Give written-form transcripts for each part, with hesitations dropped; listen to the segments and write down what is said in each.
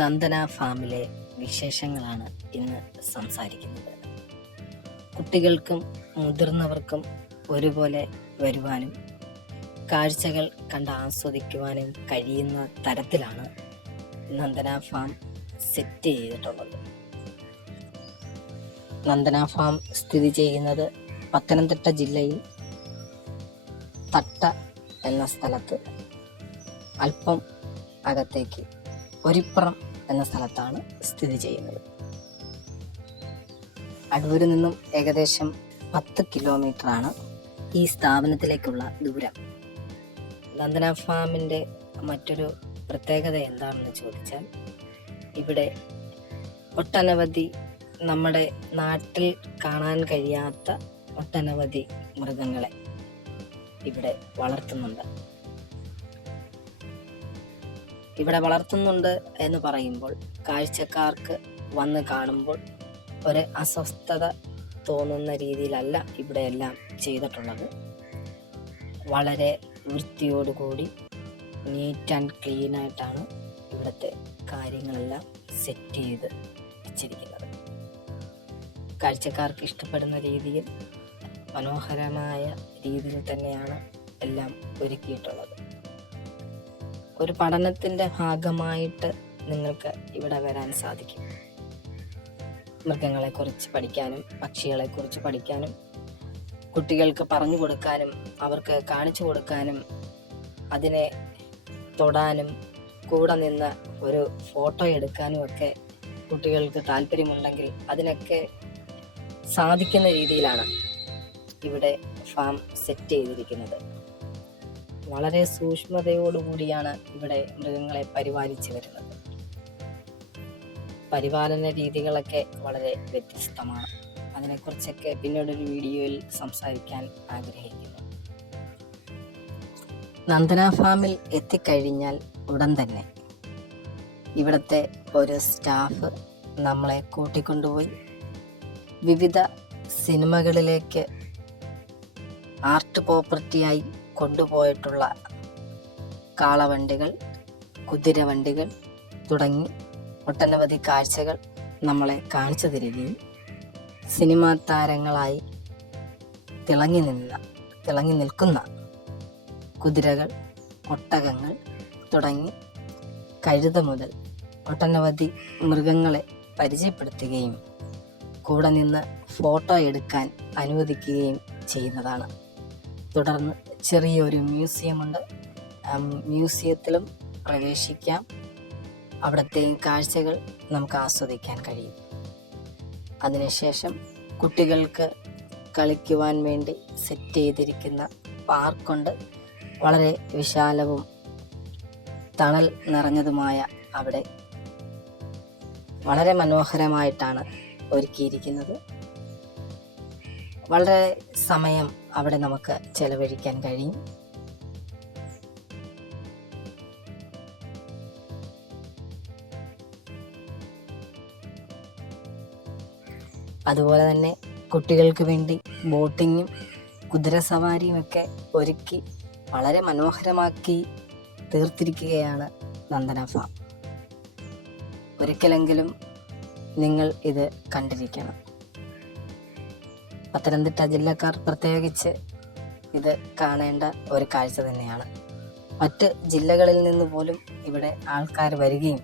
നന്ദന ഫാമിലെ വിശേഷങ്ങളാണ് ഇന്ന് സംസാരിക്കുന്നത്. കുട്ടികൾക്കും മുതിർന്നവർക്കും ഒരുപോലെ വരുവാനും കാഴ്ചകൾ കണ്ട് ആസ്വദിക്കുവാനും കഴിയുന്ന തരത്തിലാണ് നന്ദന ഫാം സെറ്റ് ചെയ്തിട്ടുള്ളത്. നന്ദന ഫാം സ്ഥിതി ചെയ്യുന്നത് പത്തനംതിട്ട ജില്ലയിൽ തട്ട എന്ന സ്ഥലത്ത് അല്പം അകത്തേക്ക് ഒരിപ്പുറം എന്ന സ്ഥലത്താണ് സ്ഥിതി ചെയ്യുന്നത്. അടൂരിൽ നിന്നും ഏകദേശം 10 കിലോമീറ്ററാണ് ഈ സ്ഥാപനത്തിലേക്കുള്ള ദൂരം. നന്ദന ഫാമിൻ്റെ മറ്റൊരു പ്രത്യേകത എന്താണെന്ന് ചോദിച്ചാൽ, ഇവിടെ ഒട്ടനവധി നമ്മുടെ നാട്ടിൽ കാണാൻ കഴിയാത്ത ഒട്ടനവധി മൃഗങ്ങളെ ഇവിടെ വളർത്തുന്നുണ്ട്. ഇവിടെ വളർത്തുന്നുണ്ട് എന്ന് പറയുമ്പോൾ കാഴ്ചക്കാർക്ക് വന്ന് കാണുമ്പോൾ ഒരു അസ്വസ്ഥത തോന്നുന്ന രീതിയിലല്ല ഇവിടെയെല്ലാം ചെയ്തിട്ടുള്ളത്. വളരെ വൃത്തിയോടുകൂടി നീറ്റ് ആൻഡ് ക്ലീൻ ആയിട്ടാണ് ഇവിടുത്തെ കാര്യങ്ങളെല്ലാം സെറ്റ് ചെയ്ത് വെച്ചിരിക്കുന്നത്. കാഴ്ചക്കാർക്ക് ഇഷ്ടപ്പെടുന്ന രീതിയിൽ മനോഹരമായ രീതിയിൽ തന്നെയാണ് എല്ലാം ഒരുക്കിയിട്ടുള്ളത്. ഒരു പഠനത്തിൻ്റെ ഭാഗമായിട്ട് നിങ്ങൾക്ക് ഇവിടെ വരാൻ സാധിക്കും. മൃഗങ്ങളെക്കുറിച്ച് പഠിക്കാനും പക്ഷികളെക്കുറിച്ച് പഠിക്കാനും കുട്ടികൾക്ക് പറഞ്ഞു കൊടുക്കാനും അവർക്ക് കാണിച്ചു കൊടുക്കാനും അതിനെ തൊടാനും കൂടെ നിന്ന് ഒരു ഫോട്ടോ എടുക്കാനും ഒക്കെ കുട്ടികൾക്ക് താല്പര്യമുണ്ടെങ്കിൽ അതിനൊക്കെ സാധിക്കുന്ന രീതിയിലാണ് ഇവിടെ ഫാം സെറ്റ് ചെയ്തിരിക്കുന്നത്. വളരെ സൂക്ഷ്മതയോടുകൂടിയാണ് ഇവിടെ മൃഗങ്ങളെ പരിപാലിച്ചു വരുന്നത്. പരിപാലന രീതികളൊക്കെ വളരെ വ്യത്യസ്തമാണ്. അതിനെക്കുറിച്ചൊക്കെ പിന്നീടൊരു വീഡിയോയിൽ സംസാരിക്കാൻ ആഗ്രഹിക്കുന്നു. നന്ദന ഫാമിൽ എത്തിക്കഴിഞ്ഞാൽ ഉടൻ തന്നെ ഇവിടുത്തെ ഒരു സ്റ്റാഫ് നമ്മളെ കൂട്ടിക്കൊണ്ടുപോയി വിവിധ സിനിമകളിലേക്ക് ആർട്ട് പ്രോപ്പർട്ടിയായി കൊണ്ടുപോയിട്ടുള്ള കാളവണ്ടികൾ, കുതിരവണ്ടികൾ തുടങ്ങി ഒട്ടനവധി കാഴ്ചകൾ നമ്മളെ കാണിച്ചു തരികയും സിനിമാ താരങ്ങളായി തിളങ്ങി നിൽക്കുന്ന കുതിരകൾ, ഒട്ടകങ്ങൾ തുടങ്ങി കഴുത മുതൽ ഒട്ടനവധി മൃഗങ്ങളെ പരിചയപ്പെടുത്തുകയും കൂടെ നിന്ന് ഫോട്ടോ എടുക്കാൻ അനുവദിക്കുകയും ചെയ്യുന്നതാണ്. തുടർന്ന് ചെറിയൊരു മ്യൂസിയമുണ്ട്. മ്യൂസിയത്തിലും പ്രവേശിക്കാം. അവിടുത്തെയും കാഴ്ചകൾ നമുക്ക് ആസ്വദിക്കാൻ കഴിയും. അതിനുശേഷം കുട്ടികൾക്ക് കളിക്കുവാൻ വേണ്ടി സെറ്റ് ചെയ്തിരിക്കുന്ന പാർക്കുണ്ട്. വളരെ വിശാലവും തണൽ നിറഞ്ഞതുമായ അവിടെ വളരെ മനോഹരമായിട്ടാണ് ഒരുക്കിയിരിക്കുന്നത്. വളരെ സമയം അവിടെ നമുക്ക് ചെലവഴിക്കാൻ കഴിയും. അതുപോലെ തന്നെ കുട്ടികൾക്ക് വേണ്ടി ബോട്ടിങ്ങും കുതിരസവാരിയും ഒക്കെ ഒരുക്കി വളരെ മനോഹരമാക്കി തീർത്തിരിക്കുകയാണ് നന്ദന ഫാം. ഒരിക്കലെങ്കിലും നിങ്ങൾ ഇത് കണ്ടിരിക്കണം. പത്തനംതിട്ട ജില്ലക്കാർ പ്രത്യേകിച്ച് ഇത് കാണേണ്ട ഒരു കാഴ്ച തന്നെയാണ്. മറ്റ് ജില്ലകളിൽ നിന്ന് പോലും ഇവിടെ ആൾക്കാർ വരികയും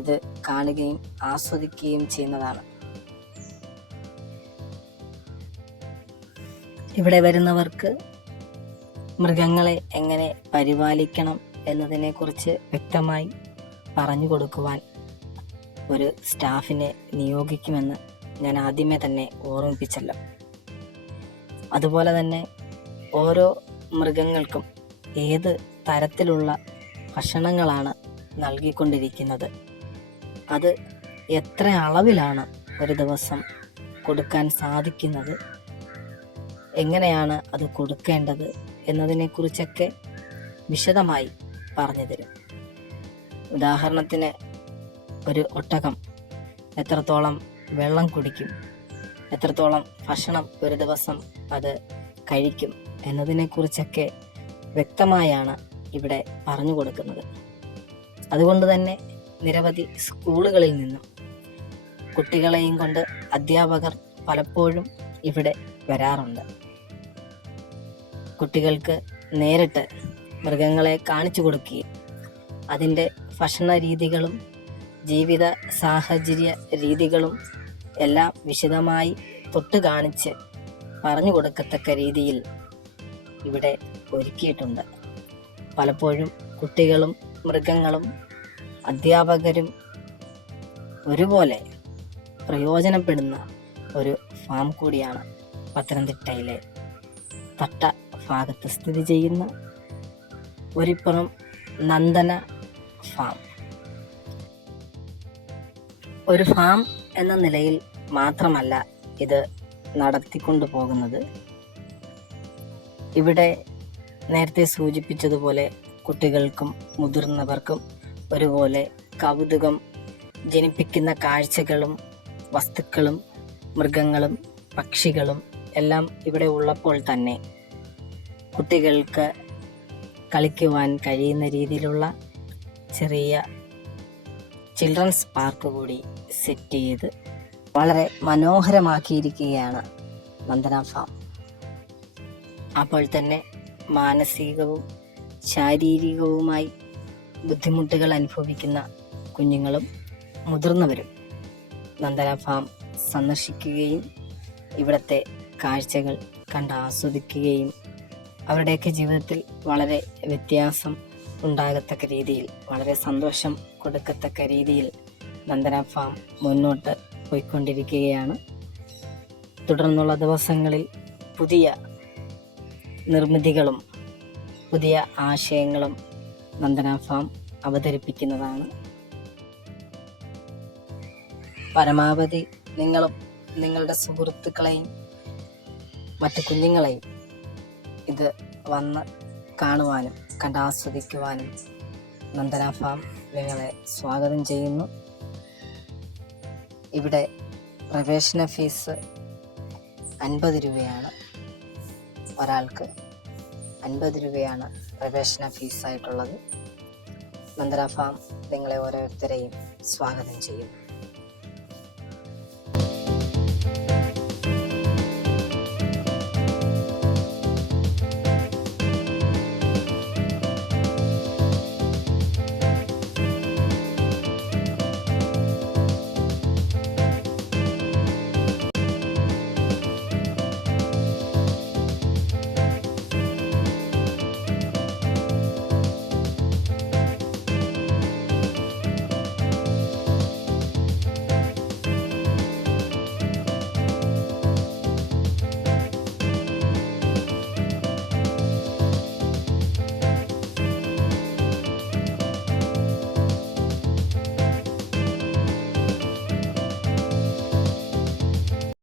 ഇത് കാണുകയും ആസ്വദിക്കുകയും ചെയ്യുന്നതാണ്. ഇവിടെ വരുന്നവർക്ക് മൃഗങ്ങളെ എങ്ങനെ പരിപാലിക്കണം എന്നതിനെക്കുറിച്ച് വ്യക്തമായി പറഞ്ഞു കൊടുക്കുവാൻ ഒരു സ്റ്റാഫിനെ നിയോഗിക്കുമെന്ന് ഞാൻ ആദ്യമേ തന്നെ ഓർമ്മിപ്പിച്ചല്ലോ. അതുപോലെ തന്നെ ഓരോ മൃഗങ്ങൾക്കും ഏത് തരത്തിലുള്ള ഭക്ഷണങ്ങളാണ് നൽകിക്കൊണ്ടിരിക്കുന്നത്, അത് എത്ര അളവിലാണ് ഒരു ദിവസം കൊടുക്കാൻ സാധിക്കുന്നത്, എങ്ങനെയാണ് അത് കൊടുക്കേണ്ടത് എന്നതിനെക്കുറിച്ചൊക്കെ വിശദമായി പറഞ്ഞു തരും. ഉദാഹരണത്തിന് ഒരു ഒട്ടകം എത്രത്തോളം വെള്ളം കുടിക്കും, എത്രത്തോളം ഭക്ഷണം ഒരു ദിവസം അത് കഴിക്കും എന്നതിനെക്കുറിച്ചൊക്കെ വ്യക്തമായാണ് ഇവിടെ പറഞ്ഞു കൊടുക്കുന്നത്. അതുകൊണ്ട് തന്നെ നിരവധി സ്കൂളുകളിൽ നിന്നും കുട്ടികളെയും കൊണ്ട് അധ്യാപകർ പലപ്പോഴും ഇവിടെ വരാറുണ്ട്. കുട്ടികൾക്ക് നേരിട്ട് മൃഗങ്ങളെ കാണിച്ചു കൊടുക്കുകയും അതിൻ്റെ ഭക്ഷണ രീതികളും ജീവിത സാഹചര്യ രീതികളും എല്ലാം വിശദമായി തൊട്ട് കാണിച്ച് പറഞ്ഞു കൊടുക്കത്തക്ക രീതിയിൽ ഇവിടെ ഒരുക്കിയിട്ടുണ്ട്. പലപ്പോഴും കുട്ടികളും മൃഗങ്ങളും അധ്യാപകരും ഒരുപോലെ പ്രയോജനപ്പെടുന്ന ഒരു ഫാം കൂടിയാണ് പത്തനംതിട്ടയിലെ തട്ട ഭാഗത്ത് സ്ഥിതി ചെയ്യുന്ന ഒരിപ്പുറം നന്ദന ഫാം. ഒരു ഫാം എന്ന നിലയിൽ മാത്രമല്ല ഇത് നടത്തിക്കൊണ്ടു പോകുന്നത്. ഇവിടെ നേരത്തെ സൂചിപ്പിച്ചതുപോലെ കുട്ടികൾക്കും മുതിർന്നവർക്കും ഒരുപോലെ കൗതുകം ജനിപ്പിക്കുന്ന കാഴ്ചകളും വസ്തുക്കളും മൃഗങ്ങളും പക്ഷികളും എല്ലാം ഇവിടെ ഉള്ളപ്പോൾ തന്നെ കുട്ടികൾക്ക് കളിക്കുവാൻ കഴിയുന്ന രീതിയിലുള്ള ചെറിയ ചിൽഡ്രൻസ് പാർക്ക് കൂടി സെറ്റ് ചെയ്ത് വളരെ മനോഹരമാക്കിയിരിക്കുകയാണ് നന്ദന ഫാം. അപ്പോൾ തന്നെ മാനസികവും ശാരീരികവുമായി ബുദ്ധിമുട്ടുകൾ അനുഭവിക്കുന്ന കുഞ്ഞുങ്ങളും മുതിർന്നവരും നന്ദന ഫാം സന്ദർശിക്കുകയും ഇവിടുത്തെ കാഴ്ചകൾ കണ്ട് ആസ്വദിക്കുകയും അവരുടെയൊക്കെ ജീവിതത്തിൽ വളരെ വ്യത്യാസം ഉണ്ടാകത്തക്ക രീതിയിൽ, വളരെ സന്തോഷം കൊടുക്കത്തക്ക രീതിയിൽ നന്ദന ഫാം മുന്നോട്ട് പോയിക്കൊണ്ടിരിക്കുകയാണ്. തുടർന്നുള്ള ദിവസങ്ങളിൽ പുതിയ നിർമ്മിതികളും പുതിയ ആശയങ്ങളും നന്ദന ഫാം അവതരിപ്പിക്കുന്നതാണ്. പരമാവധി നിങ്ങളും നിങ്ങളുടെ സുഹൃത്തുക്കളെയും മറ്റു കുഞ്ഞുങ്ങളെയും ഇത് വന്ന് കാണുവാനും കണ്ടാസ്വദിക്കുവാനും നന്ദന ഫാം നിങ്ങളെ സ്വാഗതം ചെയ്യുന്നു. ഇവിടെ പ്രവേശന ഫീസ് 50 രൂപയാണ്. ഒരാൾക്ക് 50 രൂപയാണ് പ്രവേശന ഫീസായിട്ടുള്ളത്. നന്ദന ഫാം നിങ്ങളെ ഓരോരുത്തരെയും സ്വാഗതം ചെയ്യും.